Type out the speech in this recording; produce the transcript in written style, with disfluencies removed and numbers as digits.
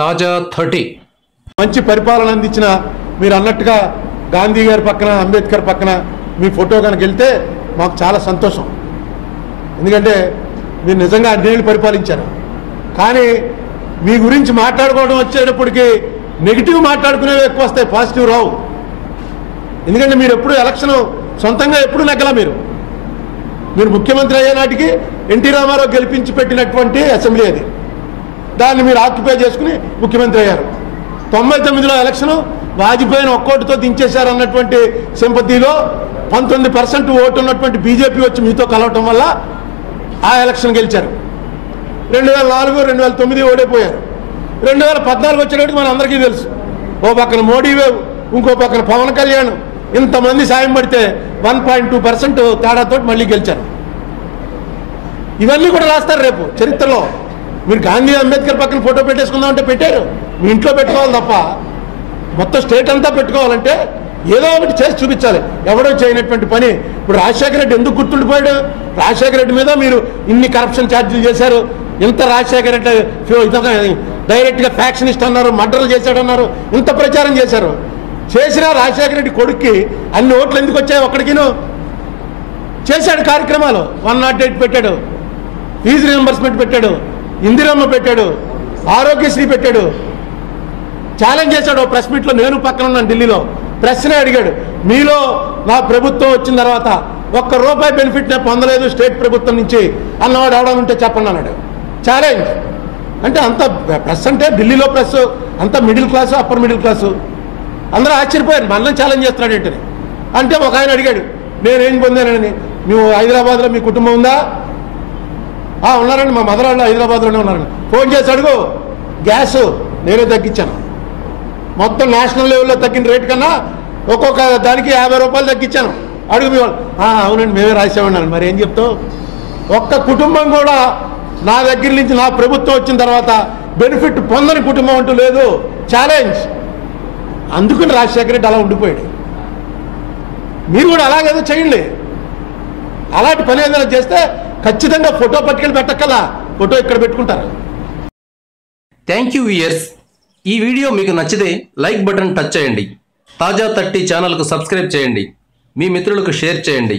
తాజా 30 మంచి పరిపాలన అందించిన మీరు అన్నట్టుగా గాంధీ గారి పక్కన అంబేద్కర్ పక్కన మీ ఫోటో కనుక వెళ్తే మాకు చాలా సంతోషం. ఎందుకంటే మీరు నిజంగా అన్నేళ్ళు పరిపాలించారు. కానీ మీ గురించి మాట్లాడుకోవడం వచ్చేటప్పటికి నెగిటివ్ మాట్లాడుకునేవి ఎక్కువ వస్తాయి, పాజిటివ్ రావు. ఎందుకంటే మీరు ఎప్పుడు ఎలక్షన్ సొంతంగా ఎప్పుడు నెగ్గలా. మీరు ముఖ్యమంత్రి అయ్యే నాటికి ఎన్టీ రామారావు గెలిపించి పెట్టినటువంటి అసెంబ్లీ అది. దాన్ని మీరు ఆక్యుపై చేసుకుని ముఖ్యమంత్రి అయ్యారు. 99లో ఎలక్షన్ వాజ్పేయిని ఒక్కోటితో దించేశారు అన్నటువంటి సింపతిలో 19% ఓటు ఉన్నటువంటి బీజేపీ వచ్చి మీతో కలవటం వల్ల ఆ ఎలక్షన్ గెలిచారు. 2004, 2009 ఓడిపోయారు. 2014 వచ్చేటప్పుడు మన అందరికీ తెలుసు. ఓ పక్కన మోడీ వేవ్, ఇంకో పక్కన పవన్ కళ్యాణ్, ఇంతమంది సాయం పడితే 1.2% తేడాతో మళ్ళీ గెలిచారు. ఇవన్నీ కూడా రాస్తారు రేపు చరిత్రలో. మీరు గాంధీ అంబేద్కర్ పక్కన ఫోటో పెట్టేసుకుందామంటే పెట్టారు. మీ ఇంట్లో పెట్టుకోవాలి తప్ప మొత్తం స్టేట్ అంతా పెట్టుకోవాలంటే ఏదో ఒకటి చేసి చూపించాలి. ఎవడో చేయనటువంటి పని. ఇప్పుడు రాజశేఖర రెడ్డి ఎందుకు గుర్తుండిపోయాడు? రాజశేఖర రెడ్డి మీద మీరు ఇన్ని కరప్షన్ ఛార్జీలు చేశారు. ఇంత రాజశేఖర రెడ్డి డైరెక్ట్గా ఫ్యాక్షనిస్ట్ అన్నారు, మర్డర్లు చేశాడన్నారు, ఇంత ప్రచారం చేశారు. చేసినా రాజశేఖర రెడ్డి కొడుక్కి అన్ని ఓట్లు ఎందుకు వచ్చాయి? ఒక్కడికిను చేశాడు కార్యక్రమాలు. 108 పెట్టాడు, ఫీజు రియంబర్స్మెంట్ పెట్టాడు, ఇందిరమ్మ పెట్టాడు, ఆరోగ్యశ్రీ పెట్టాడు. ఛాలెంజ్ చేశాడు ప్రెస్ మీట్లో. నేను పక్కన ఉన్నాను ఢిల్లీలో. ప్రెస్నే అడిగాడు, మీలో నా ప్రభుత్వం వచ్చిన తర్వాత ₹1 బెనిఫిట్ నేను పొందలేదు స్టేట్ ప్రభుత్వం నుంచి అన్నవాడు ఎవడని ఉంటే చెప్పండి అన్నాడు. ఛాలెంజ్ అంటే అంత ప్రెస్ అంటే ఢిల్లీలో ప్రెస్ అంతా middle class, upper middle class. అందరూ ఆశ్చర్యపోయారు, మళ్ళీ ఛాలెంజ్ చేస్తున్నాడు ఏంటని. అంటే ఒక ఆయన అడిగాడు, నేనేం పొందానని. నువ్వు హైదరాబాద్లో మీ కుటుంబం ఉందా? ఉన్నారండి, మా మదర్ వాళ్ళు హైదరాబాద్లోనే ఉన్నారండి. ఫోన్ చేసి అడుగు. గ్యాస్ నేనే తగ్గించాను. మొత్తం నేషనల్ లెవెల్లో తగ్గిన రేటు కన్నా ఒక్కొక్క దానికి ₹50 తగ్గించాను. అడుగు మీ వాళ్ళు. అవునండి మేమే రాసామన్నాను. మరి ఏం చెప్తావు? ఒక్క కుటుంబం కూడా నా దగ్గర నుంచి నా ప్రభుత్వం వచ్చిన తర్వాత బెనిఫిట్ పొందని కుటుంబం అంటూ లేదు. ఛాలెంజ్. అందుకని రాజశేఖర రెడ్డి అలా ఉండిపోయాడు. మీరు కూడా అలాగేదో చేయండి. అలాంటి పని ఏదైనా చేస్తే ఖచ్చితంగా ఫోటో పట్టుకెళ్ళి పెట్టక్కలా. ఫోటో ఇక్కడ పెట్టుకుంటారు. Thank you viewers. ఈ వీడియో మీకు నచ్చితే లైక్ బటన్ టచ్ చేయండి. తాజా 30 ఛానల్కు సబ్స్క్రైబ్ చేయండి. మీ మిత్రులకు షేర్ చేయండి.